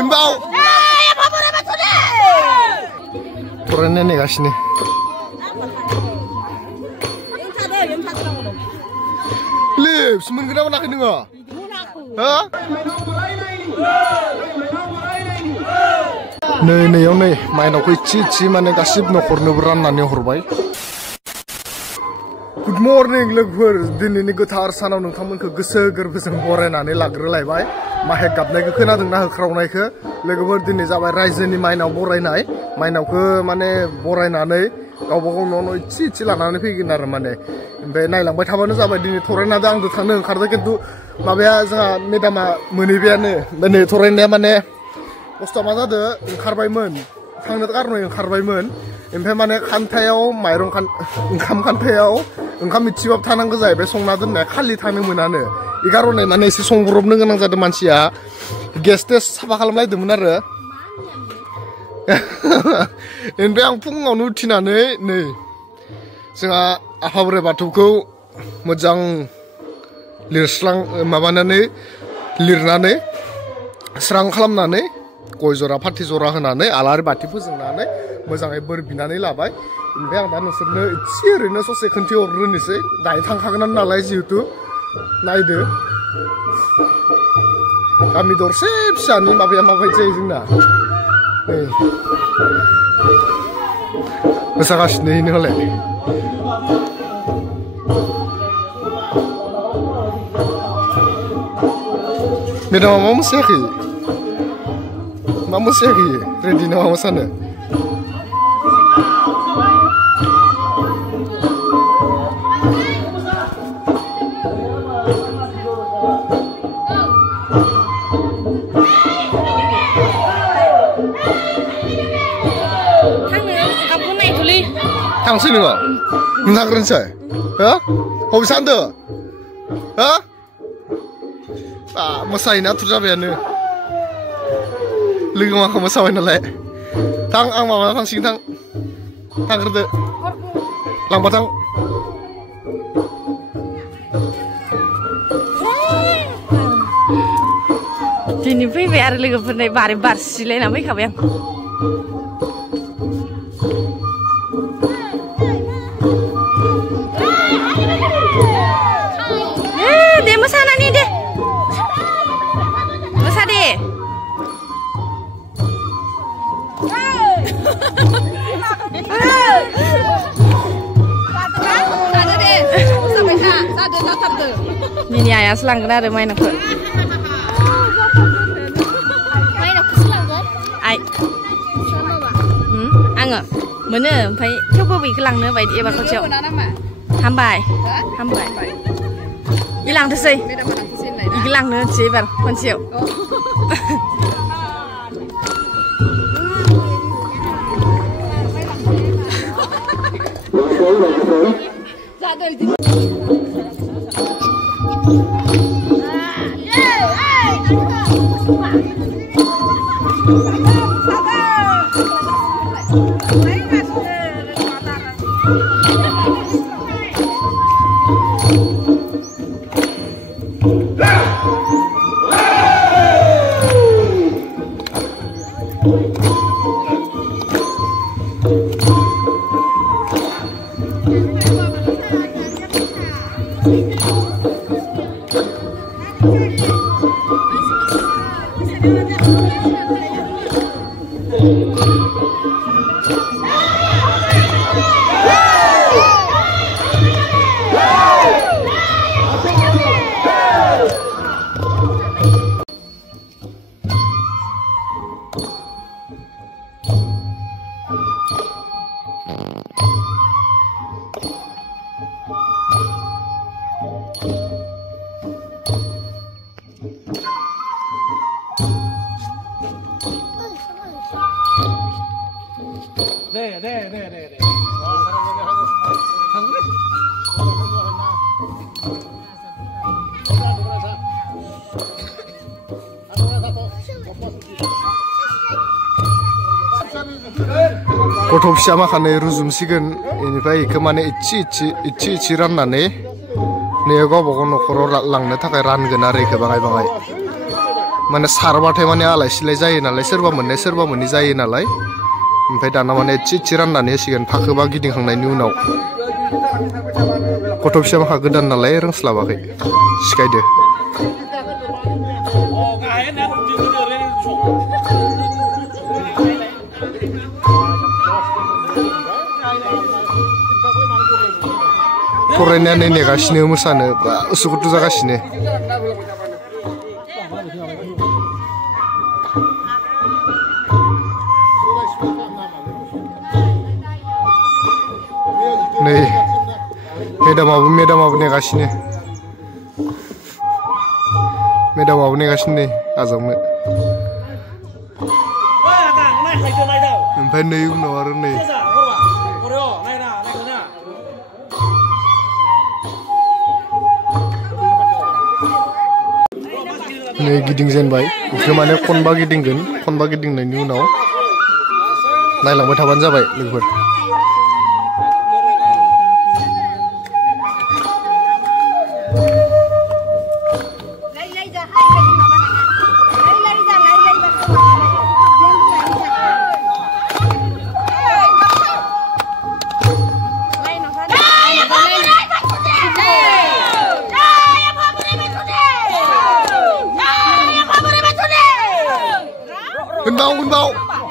Benbau. Turunnya nih guys nih. Lip, semen kenapa nak ini nggak? Hah? Nih yang nih main aku cici mana kasih nokornya beran nanya horbai. Good morning लोगोफोर दिनैनि गोथार सानाव नोंथांमोनखौ गोसो गोरबोजों बरायनानै लाग्रोलायबाय माहेक गाबनायखौ खोनादोंना होख्रावनायखौ लोगोफोर दिनै जाबाय रायजोनि माइनाव बरायनाय माइनावखौ माने बरायनानै गावबा गाव न' इसे लानानै फैगोन आरो माने ओमफ्राय नायलांबाय थाबानो जाबाय दिनै थरायनादो आंबो थांनो ओंखारदों खिन्थु माबाया जोंहा मेदामा मोनहैबायानो नै थरायनाया माने बुस्थुआ मा जादों ओंखारबायमोन थांनो गारनाय ओंखारबायमोन ओमफ्राय माने खान्थायाव माइरं ओंखाम खान्थायाव ओंखाम इसेबाबो थानांगौ जाहैबाय संना दोननाय खालि थानो मोनानो एगार'नाय माने एसे संब्रबनो गोनां जादों मानसिया गेस टेस्ट साफा खालामलायदोंमोन आरो ओमफ्राय आं फुङावनो उथिनानै नै जोंहा आफा बोराइ बाथौखौ मोजां लिरनानै स्रां खालामनानै गय जरा फाथै जरा होनानै आलारि बाथि फोजोंनानै मोजाङै बोर बिनानै लाबाय ओमफ्राय आं दा नोंसोरनो एसे ओरैनो ससे खोन्थिहरग्रोनोसै दायो थांखागोन नालाय जिहेतु नायदो गामि दरसे फिसानि माबाया माबायदि जायो जोंना नै मोसागासिनो इनो हले मेदामा मा मोसायाखै मा मोसायाखै रेडि ना मा मोसानो थांसै नोङो थांग्रोनोसै हो बबे सानदो हो मोसाहैनो आथुर जाबायानो लोगो माखौ मोसाबाय नालाय थां आं माबा थांसिगोन थांग्रोदो लांबा थां दिनै फैबाय आरो लोगोफोरनि बारै बारसिलायना फैखाबाय आं दे मोसानानै दे मोसा दे Mini ayah selangkah ada main aku. Main aku selangkah? Ay. Angga, mana? Pai, coba beri kelang ne, pai dia bakal cok. Hambai, hambai. Hilang tu sih. Hilang ne, cibar, konciok. गथ' फिसा माखानै रुजुमसिगोन बेनिफ्राय बेखौ माने इथि राननानै नैयाव गावबा गाव न'खराव लांनो थाखाय रानगोन आरो बेखौ बाङाय बाङाय माने सारबाथाय माने आलाय सिलाय जायो नालाय सोरबा मोननाय सोरबा मोनै जायो नालाय ओमफ्राय दाना माने इथि राननानै होसिगोन फाखोबा गिदिंखांनायनि उनाव गथ' फिसा माखा गोदान नालाय रोंस्लाबाखै सिखायदो फरायनानै नेगासिनो मोसानो बा उसुखुथु जागासिनो नै मेदामाबो नेगासिनो नै आजावनो ओमफ्राय नै उनाव आरो नै गिदिंजेनबाय बेखौ माने खनबा गिदिंगोन खनबा गिदिंनायनि उनाव नायलांबाय थाबानो जाबाय लोगोफोर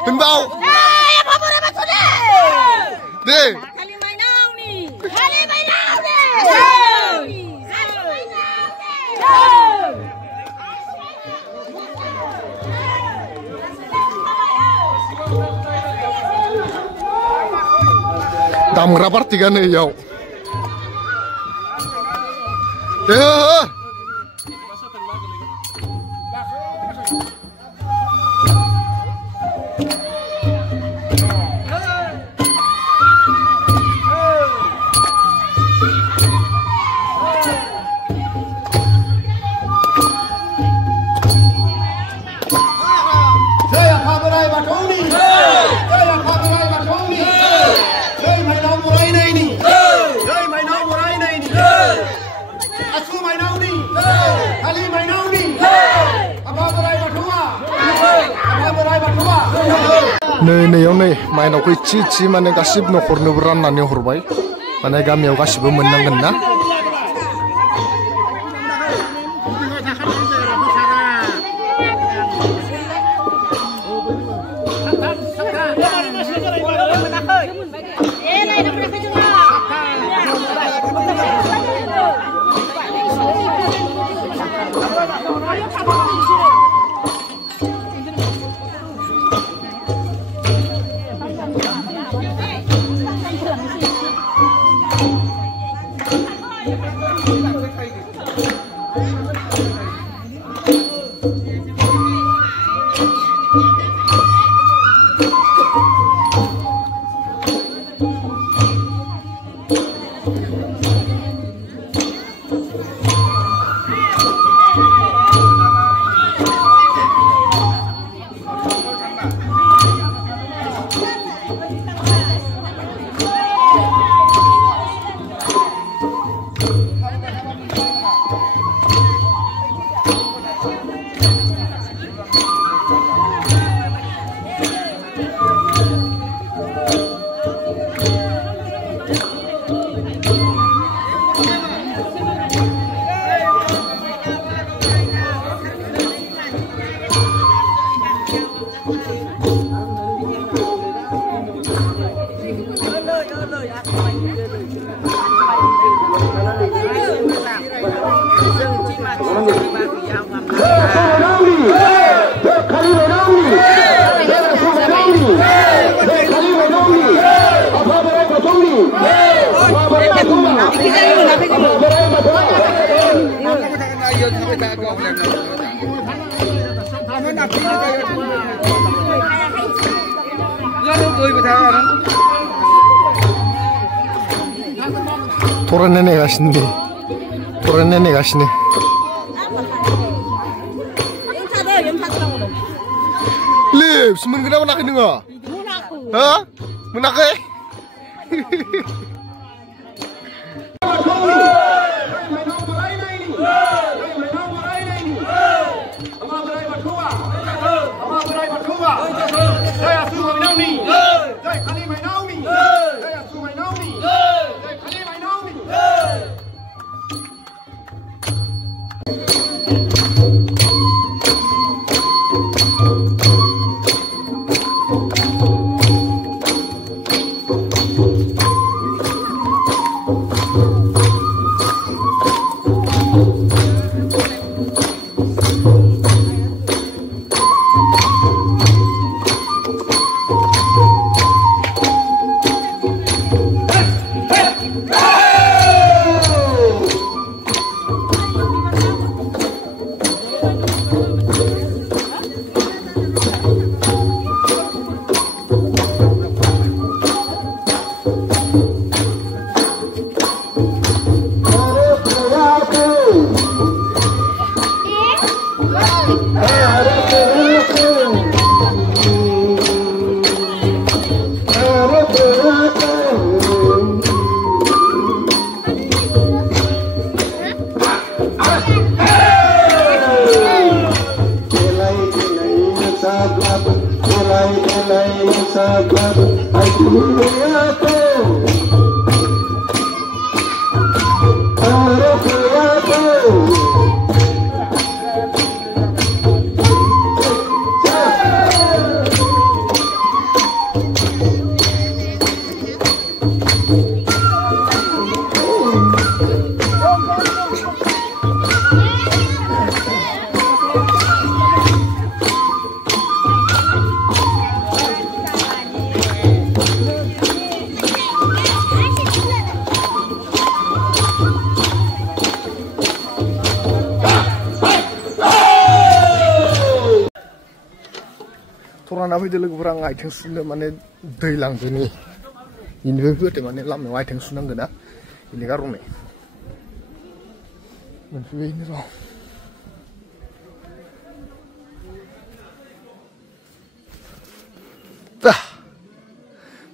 Benbau. Deh. Kali mainau nih. Damra partikan nih yau. Deh. नैयाव नै माइनावखौ इथि माने गासिबो न'खरनोबो राननानै हरबाय माने गामियाव गासिबो मोननांगोन ना Torennya negasini. Lip, semen kenapa nak ini nggak? Hah? मोनाखै थराना फैदो लोगोफोर आं आथिं सुनो माने दै लांदोनि इनिफ्राय फैदो माने लामायाव आथिं सुनांगोन ना इनि कारने मोनफैबायनो र'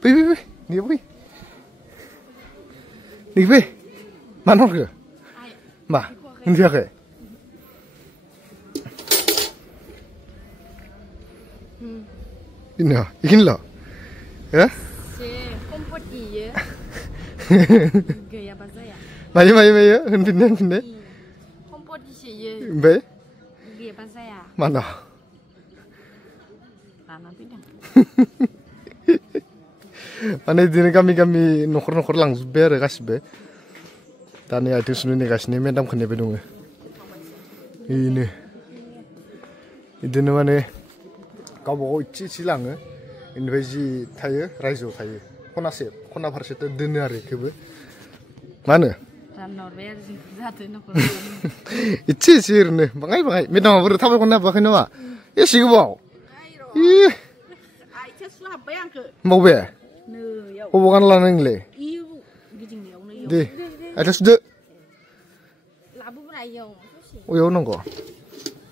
फै फै फै नैबे फै नैबे मानो हरखो मा उन्दुयाखै Ini, ini loh, ya? Kompot iya. Gaya bahasa ya. Maya, henti. Kompot iya. Be? Gaya bahasa ya. Mana? Mana pindah? Mana ini kami nokor langsung ber kasih be. Tani itu sunu nih kasih nih medam kene be dong. Ini mana? गावबागाव इसे लाङो इनिफ्राय जि थायो रायजोआव थायो खना फारसेथ' दोनो आरो इखोबो मा होनो इसे ओरैनो बाङाय मेदामाबो थाबायखौनो हाबाखै नामा एसे गोबाव बबे बबाव गान लानो नोंलाय दे आथिं सुदो अयाव नांगौ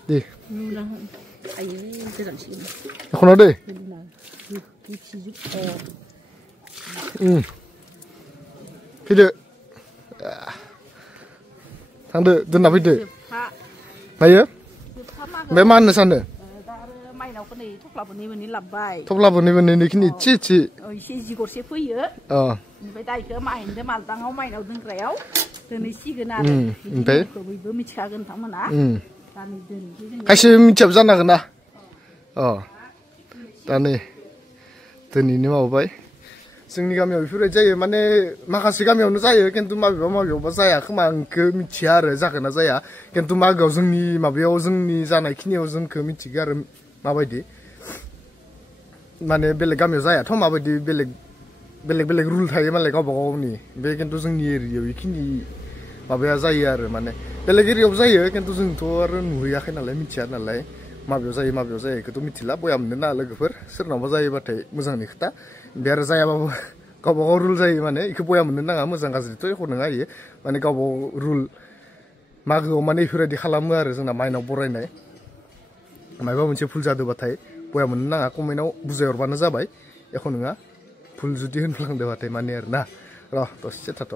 दे एखनो दे फैदो थांदो दोनना फैदो नायो बे मा होननो सानो थफ्ला बोनै बेखिनि इसे जि गरसे फैयो ओमफ्राय दा इखो माइनदो मालदाङाव माइनाव दोनग्रायाव दोनहैसिगोन आरो ओमफ्राय बयबो मिथिखागोन नोंथांमोना खायसे मिथियाबो जानो हागोन ना दा नै दिनैनो माबाबाय जोंनि गामियाव बेफोरबायदि जायो माने माखासे गामियावनो जायो खिन्थु माबेयावबा जाया खोमा आंखो मिथिया आरो जागोन ना जाया खिन्थु मागोआव जोंनि माबायाव जोंनि जानायखिनियाव जोंखो मिथिगो आरो माबायदि माने बेलेग गामियाव जायाथ' माबायदि बेलेग रुल थायो मालाय गावबा गावनि बे खिन्थु जोंनि एरियायाव बेखिनि माबाया जायो आरो माने बेलेग एरियायाव जायो खिन्थु जोंथ' आरो नुहैयाखै नालाय मिथिया नालाय माबेयाव जायो बेखौथ' मिथिला बया मोनो ना लोगोफोर सोरनावबा जायोबाथाय मोजांनि खोथा बे आरो जायाबाबो गावबा गाव रुल जायो माने बेखौ बया मोननो नाङा मोजां गाज्रिथ' एख' नङा इयो माने गावबा गाव रुल मागोआव माने बेफोरबायदि खालामो आरो जोंना माइनाव बरायनाय माबा मोनसे भुल जादोंबाथाय बया मोननो नाङा कमेन्टआव बुजायहरबानो जाबाय एख' नङा भुल जुदि होनफ्लांदोंबाथाय माने आरोना र' दसे थाथ'